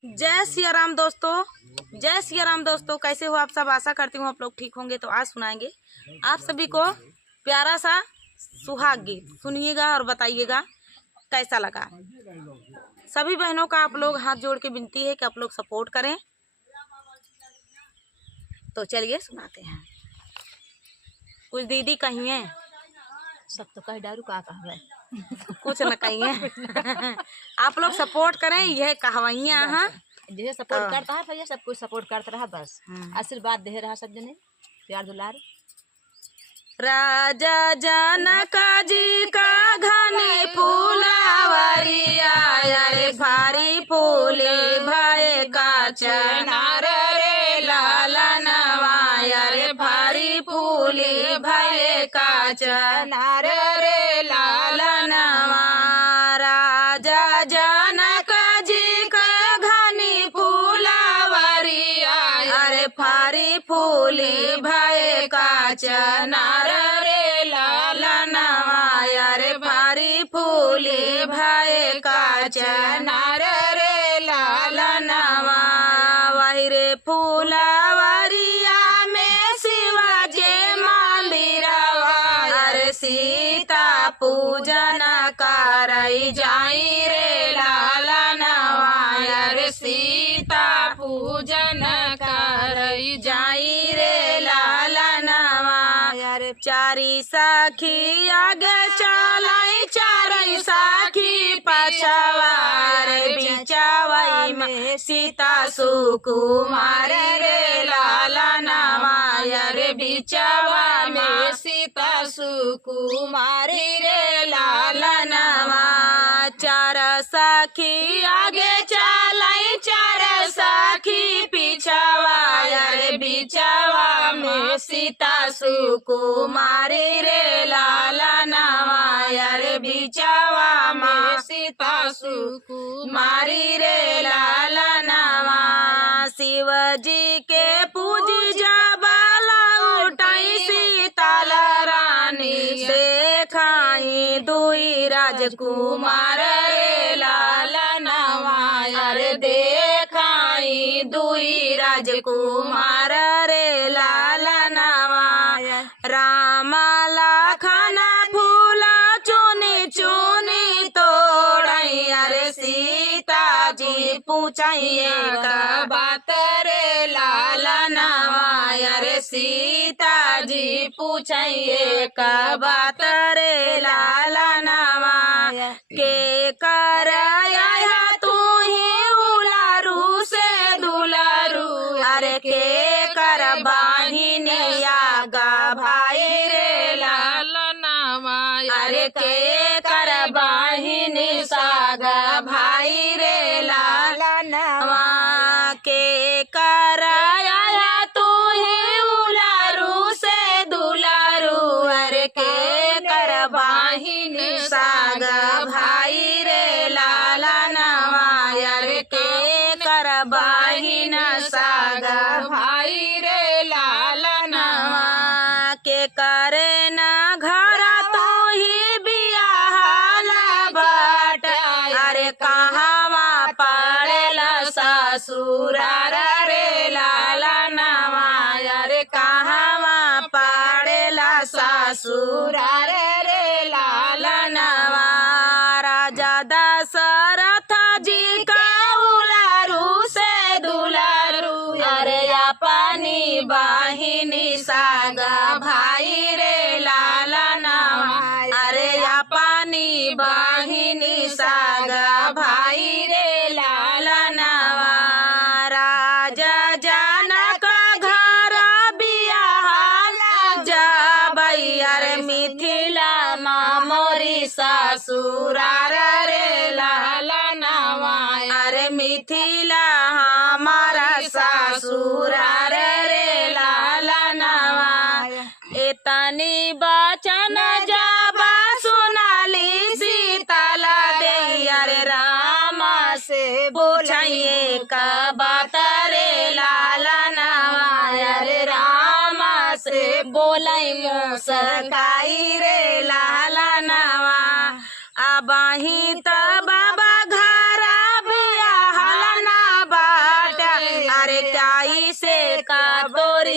जय सिया राम दोस्तों, जय सिया राम दोस्तों। कैसे हो आप सब? आशा करती हूँ आप लोग ठीक होंगे। तो आज सुनाएंगे आप सभी को प्यारा सा सुहाग गीत। सुनिएगा और बताइएगा कैसा लगा। सभी बहनों का आप लोग हाथ जोड़ के विनती है कि आप लोग सपोर्ट करें। तो चलिए सुनाते हैं। कुछ दीदी कहिए, सब तो कह डारू का कहवे कुछ न कहिए। आप लोग सपोर्ट करें, यह कहवैया हाँ। जैसे सपोर्ट करता है भैया, सब कुछ सपोर्ट करता रहा, बस आशीर्वाद दे रहा सब जने, प्यार दुलार। राजा जनक जी का घने फूलावरिया, रे भारी फूले भय का चनार रे लालनवा, रे भारी फूले भय का चनार रे लालनवा। राजा जनक जी का घनी फूलावरिया, रे भारी फूले भय का चनार रे लालनवा, रे भारी फूले भय का चनार रे लालनवा। वही रे फूलावरिया में शिवाजी मंदिरवा, रे सीता पूजन करई जाई रे लालनवा, रे सीता पूजन करई जाई रे लालनवा। चारी सखी आगे चलाई, चारई सखी पछवा, रे बिचवाई में सीता सुकुमार रे लालनवा, रे बिचवा में सीता सुकुमारी रे लालनवा। चार सखी आगे चलाई, चार सखी पिछवा, रे बिचवा में सीता सुकुमारी रे लालनवा, रे बिचवा में सीता सुकुमारी रे लालनवा। शिवजी के पूजी जबाला उठाई, सीताल रानी से खाई दुई राजकुमार रे लालनवा, रे देखाई दुई राजकुमार रे लालनवा। राम लखन फूला चुनी चुनी तोड़ई, रे सीता जी पूछिए का बात रे लालनवा, रे सीता जी पूछिए का बात रे लालनवा। के कर आया तू ही उलारू से दुलारू, अरे के कर बाहिनिया गा भाई रे लालनवा, अरे के कर बाहिनी सागा भाई रे लालनवा। के कर आया तू ही उलारू से दुलारू, अरे के कर बाहिनी सागा भाई रे लालनवा, अरे के कर बाहिन सागा भाई रे लालनवा। के करे न घर तो ही बियाहला बाट, अरे कहावा पड़ेला ससुरार रे लालनवा, अरे कहावा पड़ेला ससुरार रे लालनवा। राजा दशरथ जी का उलारू से दुलारू, अरे अपनी बाहिनी सागा भाई रे लालनवा, अरे अपनी बाहिनी सागा भाई रे लालनवा। राजा जनक घर बियाहला जाबई, अरे मिथिला मोरी ससुरार रे लालनवा, अरे मिथिला हमारा ससुरार रे लालनवा। इतनी बचन जाबा सुनाली सीताला दे, अरे राम से पूछिए का बात रे लालनवा, अरे राम से बोलाई मुस्काई रे लालनवा। अब ही त बाबा घर बियाहला ना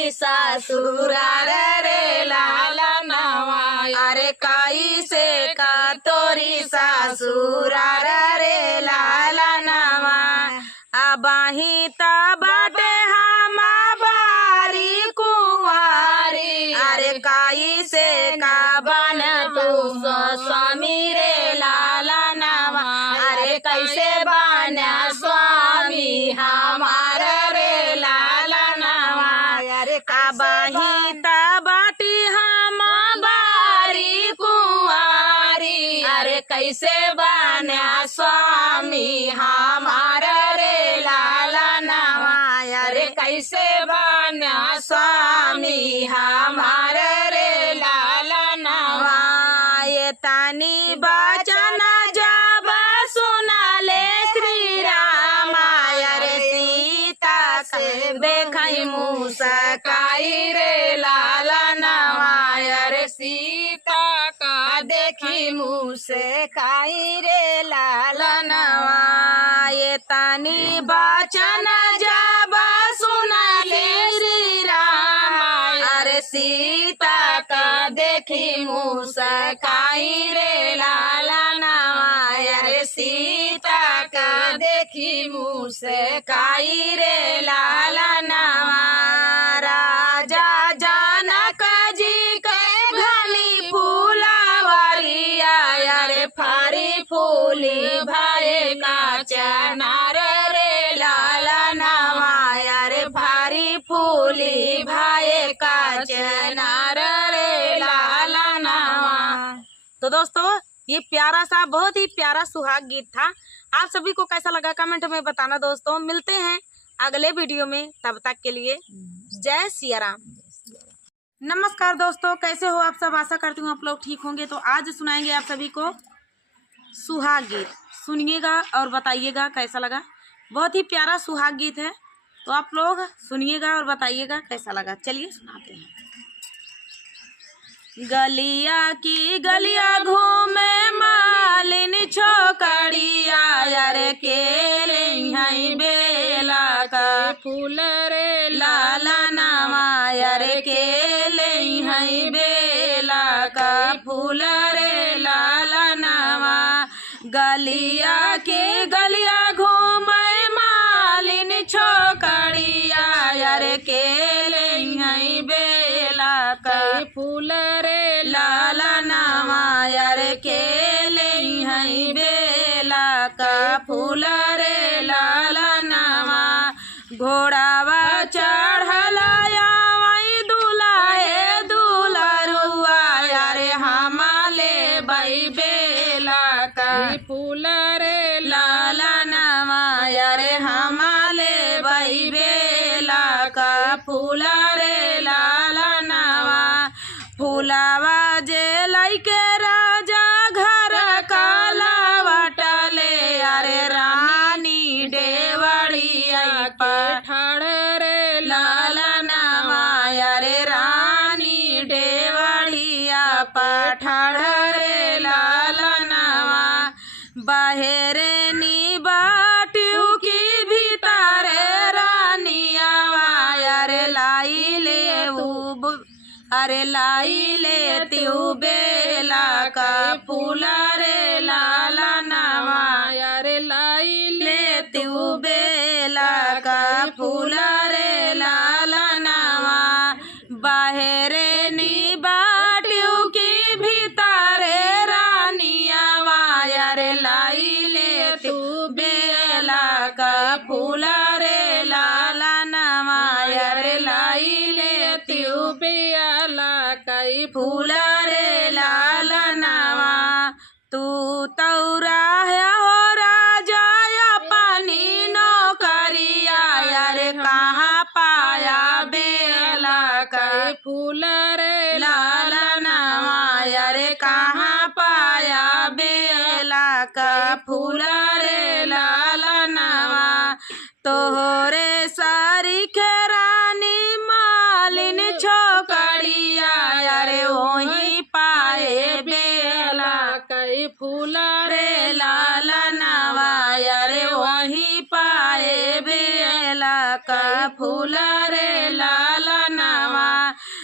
तोरी ससुरार रे लाला नवा अरे कैसे का तोरी ससुरार रे लाला नवा अबाही ता बाटे हम बारी कुंवारी अरे कैसे का बन तू स्वामी रे लाला नवा अरे कैसे बना स्वामी हमारा रे लाला नवा अरे अबाही ता बाटी हम बारी कुंवारी अरे कैसे बना स्वामी हमारा रे लाला नवा अरे कैसे बना स्वामी हमारा रे लाला नवा ये तानी बचन जब सुना ले श्री राम अरे सीता से देखई मुसकाई रे लाला नवा अरे सीता का देखी मुँह से खाई रे लाला नवा ये तानी बचन जब सुना ले श्री राम अरे सीता का देखी मुसकाई रे लाला नवा अरे सीता का देखी मुसकाई रे लाला नवा राजा जनक जी के घनी फूलावरिया अरे फारी फूली भाई का चनार रे लाला नवा अरे फारी फूली भाई का चनार रे लाला नवा। तो दोस्तों ये प्यारा सा बहुत ही प्यारा सुहाग गीत था। आप सभी को कैसा लगा कमेंट में बताना दोस्तों। मिलते हैं अगले वीडियो में, तब तक के लिए जय सिया राम। नमस्कार दोस्तों, कैसे हो आप सब। आशा करती हूँ आप लोग ठीक होंगे। तो आज सुनाएंगे आप सभी को सुहाग गीत। सुनिएगा और बताइएगा कैसा लगा। बहुत ही प्यारा सुहाग गीत है, तो आप लोग सुनिएगा और बताइएगा कैसा लगा। चलिए सुनाते हैं। गलिया की गलिया घूमे मालिन छोकड़िया अरे केले हई बेला का फूल रे लाला नवा अरे केले हई बेला का फूल रे लाला नवा गलिया के गलिया घूमे मालिन छोकड़िया अरे केले हई बेला का फूल रे लाला नवा अरे केले हई बेला का फूल रे लाला नवा घोड़ावा चढ़ला वही दुलाए दुलरुआ अरे हमाले बई बेला का फूल रे लाला नवा अरे हमाले बई बेला का फूल रे लाला नवा फूलावा जे लैके राजा घर काला बटले अरे रानी डेवड़िया पठाड़ रे लाला नवा अरे रानी डेवड़िया पठाड़ रे लाला नवा बाहरे नी बाटियों की भीतर रानिया अरे लाई ले अरे लाई ले त्यू बेला का फूला रे लाला नवा अरे लाई ले त्यू बेला का फूला रे लाला नवा बाहरे नी बाटियों की भीतर रानिया अरे लाई ले त्यू बेला का फूला रे लाला नवा अरे लाई ले त्यू पियाला कई फूला रे लाला नवा तू तौरा है हो राजा अपनी नौकरिया अरे कहाँ पाया बेला का फूल रे लाला नवा अरे कहाँ पाया बेला का फूला रे लाला नवा तोहरे सारी रानी मालिन छोकड़िया अरे वही पाए बेला कई फूल रे लाला नवा अरे वही पाए बेला का फूला रे लाला नवा।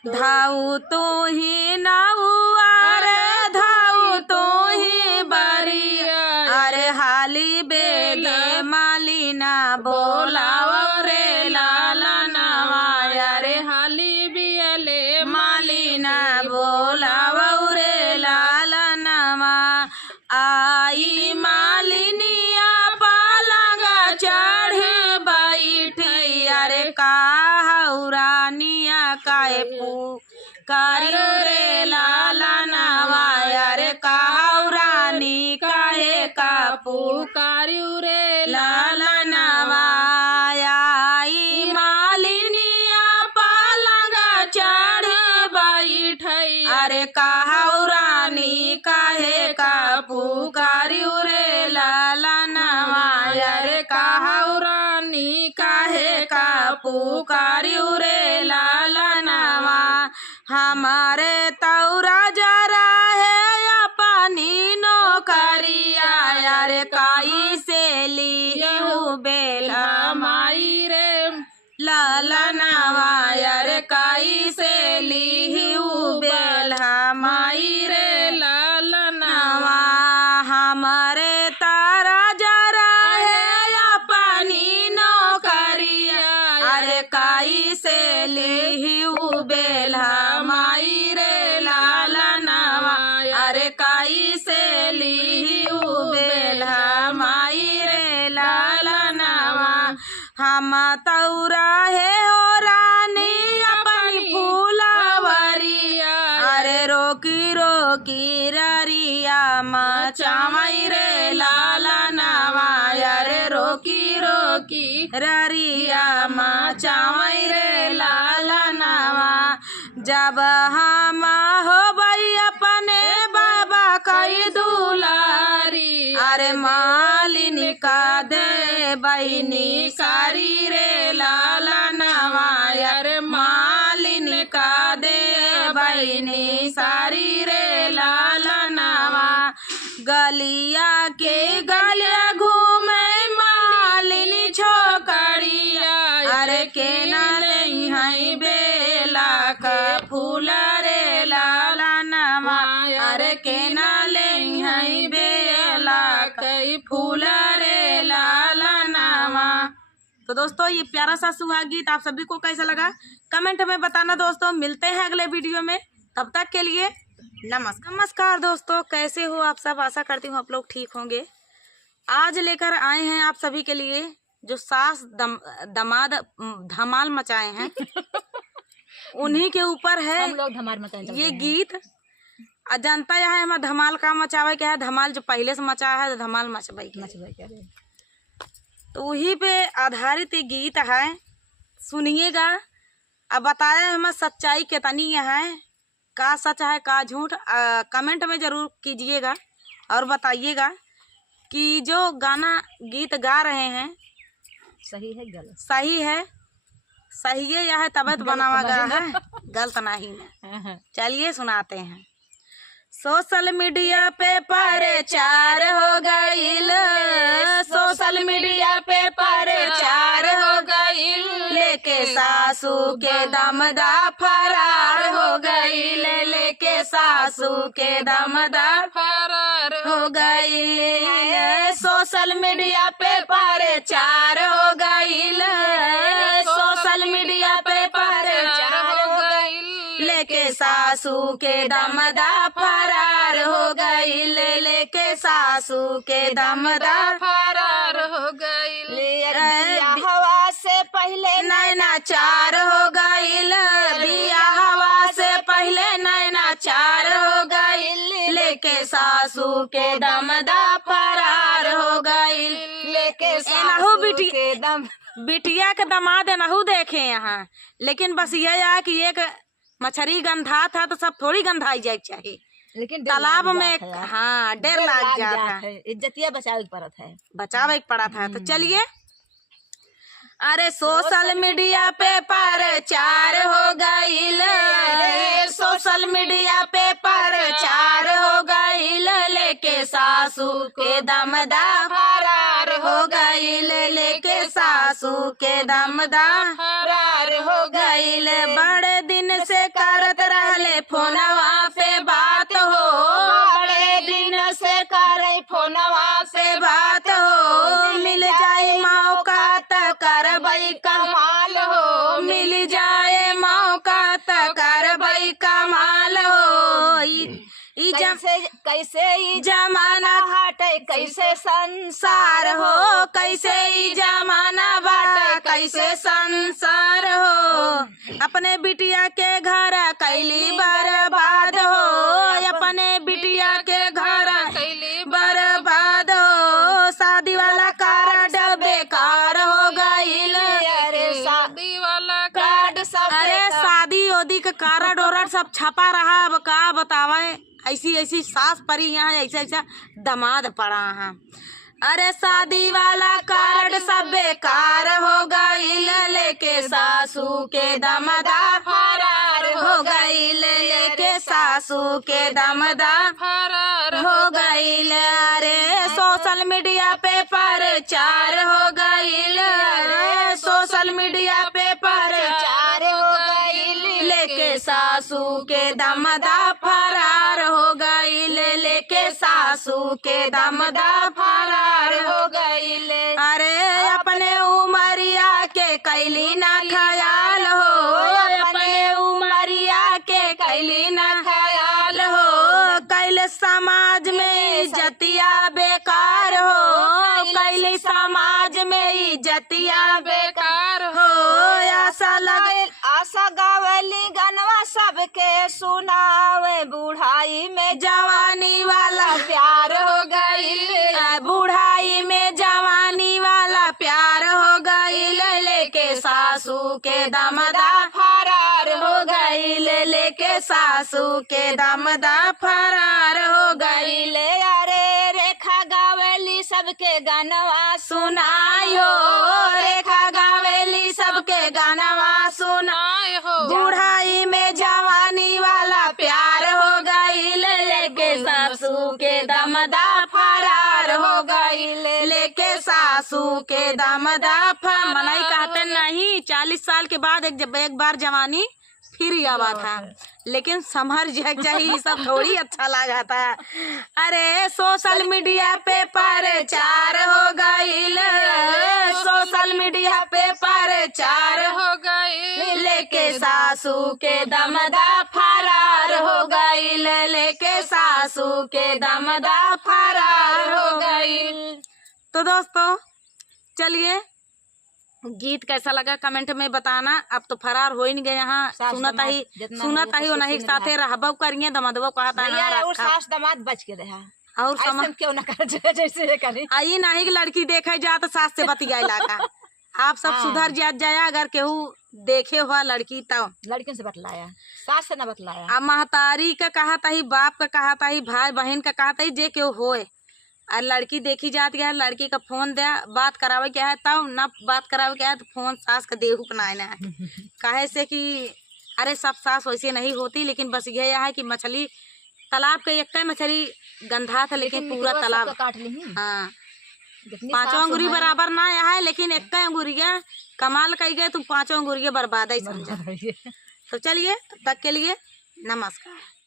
धाऊ तो ही नाउआ रे धाऊ तो ही बरिया अरे हाली बेगे मालिना बोलाओ रे लाला नवा अरे हाली बियले मालिना बोलाओ रे लाला नवा आई मालिनिया पालंगा चढ़े बैठी अरे काहौरानिया काहे पुकारियो रे लाला नवा अरे काहौरानी काहे का पुकारियो रे लाला नवा आई मालिनिया पालंगा चढ़े बैठी अरे काहौरानी काहे का पुकारियो रे लाला नवा अरे काहौरानी काहे का पुकारियो रे लाला नवा हमारे तौरा जरा है अपनी नौकरिया अरे काई से लिहू बेला माई रे लाला नवा अरे काई से लिहू बेला माई रे लाला नवा हमारे तारा जरा है अपनी नौकरिया अरे काई से लिहू बेला माई रे लाला नवा अरे काई से लिहू बेला माई रे लाला नवा हम तौरा है हो रानी अपनी फूलवरिया अरे रोकी रोकी ररिया मचावई रे लाला नवा अरे रोकी रोकी ररिया मचावई रे लाला नवा जब हम हो बई अपने बाबा कई दुलारी अरे मालिनी का दे बहनी सारी रे लाला नवा अरे मालिनी का दे बहनी सारी रे लाला नवा गलिया के गलिया घूमे मालिनी छोकरिया अरे के नाले हई बेला का फूल रे लाला नवा अरे के नाले हई बेला कई फूल रे लाला नवा। तो दोस्तों ये प्यारा सा सुहाग गीत आप सभी को कैसा लगा कमेंट में बताना दोस्तों। मिलते हैं अगले वीडियो में, तब तक के लिए नमस्कार दोस्तों। कैसे हो आप सब, आशा करती हूँ आप लोग ठीक होंगे। आज लेकर आए हैं आप सभी के लिए जो सास दमाद धमाल मचाए हैं उन्हीं के ऊपर है हम लोग धमाल मचाए ये गीत। जनता यह है हमारा धमाल का मचावे क्या है, धमाल जो पहले से मचा है तो धमाल मचवाई क्या है। तो वही पे आधारित ये गीत है, सुनिएगा। अब बताया हमें सच्चाई कितनी है, का सच है का झूठ, कमेंट में जरूर कीजिएगा और बताइएगा कि जो गाना गीत गा रहे हैं सही है गलत, सही है या है तबीयत बनावा गया है, गलत नहीं है। चलिए सुनाते हैं। सोशल मीडिया पे प्रचार हो गईल, सोशल मीडिया पे प्रचार हो गईल, लेके सासू के दमदा फरार हो गईल, लेके सासू के दमदा फरार हो गईल। सोशल मीडिया पे प्रचार हो गईल, सोशल मीडिया पे प्रचार हो गईल, लेके सासू के दमदा फरार हो गईल, लेके सासू के दमदा फरार हो गईल। हवा से पहले नैना चार हो गईल, बिया हवा से पहले नैना चार हो गईल, लेके सासू के दमदा फरार हो गईल, लेके सासू के दम बिटिया के दमाद नहू देखे यहाँ। लेकिन बस यह है कि एक मछली गंधा था तो सब थोड़ी गंधाई जाए चाहिए, लेकिन तालाब में हाँ डर लग जाता है, इज्जतिया बचावे पड़त है, बचावे पड़ा था। तो चलिए अरे सोशल मीडिया पे प्रचार हो गईल, सोशल मीडिया पे प्रचार हो गईल, लेके सासू के दमदा फरार हो गईल, लेके सासू के दमदा फरार हो गईल। बड़े दिन से करत रहले फोनवा पे बात हो, बड़े दिन से करे फोनवा से बात हो, मिल जाए मौका त करबई कमाल हो, मिल जाए मौका त करबई कमाल हो। ई कैसे ई जमाना हटे, कैसे संसार हो, कैसे ई जमाना बाटे, कैसे संसार हो। अपने बिटिया के घर कैली बर्बाद हो, अपने बिटिया के घर कैली बर्बाद हो। शादी वाला कार्ड बेकार हो गईल, अरे शादी वाला कार्ड सब, अरे शादी ओदी का कार्ड ओरड सब छपा रहा। अब का बतावे, ऐसी ऐसी सास परी यहाँ, ऐसा ऐसा दामाद पड़ा है। अरे शादी वाला कार्ड सब बेकार हो गईल, लेके सासू के दमदा फरार हो गईल, लेके सासू के दमदा फरार हो गईल। अरे सोशल मीडिया पे प्रचार हो गईल, अरे सोशल मीडिया पे प्रचार हो गईल, लेके सासू के दमदा फरार हो गईल, लेके सासू के दमदा फरार हो गईल। अरे अपने उमरिया के कैली ना ख्याल हो, अपने उमरिया के कैली ना ख्याल हो, कैले समाज में इज्जतिया बेकार हो, कैले समाज में इज्जतिया बेकार हो। आशा गावली गनवा सबके सुनावे, बुढ़ाई में जवानी वाला प्यार हो गईल, बुढ़ाई में जवानी वाला प्यार हो गईल, लेके सासू के दमदा फरार हो गईल, लेके सासू के दमदा फरार हो गईल। अरे रेखा गावली सबके गानवा सुनायो, रेखा गावली सबके गानवा सुनायो, बुढ़ाई में जवानी वाला प्यार हो गईल, लेके सासू के दमदा फरार हो गईल, लेके सासू के दमदा मनाई कहते नहीं, 40 साल के बाद एक बार जवानी फिर आवा था, लेकिन संभर जग चाहिए, सब थोड़ी अच्छा लगा था। अरे सोशल मीडिया पे प्रचार हो गईल, सोशल मीडिया पे प्रचार हो गईल, लेके सासू के दमदा फरार हो गईल, लेके सासू के दमदा फरार हो गईल। तो दोस्तों चलिए, गीत कैसा लगा कमेंट में बताना। अब तो फरार हो ही नहीं गए यहाँ, सुनता ही वो नहीं साथे रहबो करिए, दमदबो कहता है और सास दामाद बच के रहा, और समझ क्यों ना कर जैसे करी आई नहीं कि लड़की देखे जा तो सास से बतियाला का। आप सब सुधर जाया, अगर केहू देखे हुआ लड़की तो लड़कियों से बतलाया, सास से न बतलाया। अब महतारी का कहा था ही, बाप का कहा था ही, भाई बहन का कहा था ही, जे केहू होए और लड़की देखी जाती है, लड़की का फोन दे बात करावे क्या है, तब न बात करावे क्या है तो फोन सास का देहू बनाना है। काहे से कि अरे सब सास वैसे नहीं होती, लेकिन बस यह है कि मछली तालाब के एक मछली गंधा था, लेकिन पूरा तालाब काट ली। हाँ, 5 अंगुरी बराबर ना है, लेकिन एक अंगुरिया कमाल कही गए तो 5 अंगुरिया बर्बाद ही समझा। तो चलिए, तब तक के लिए नमस्कार।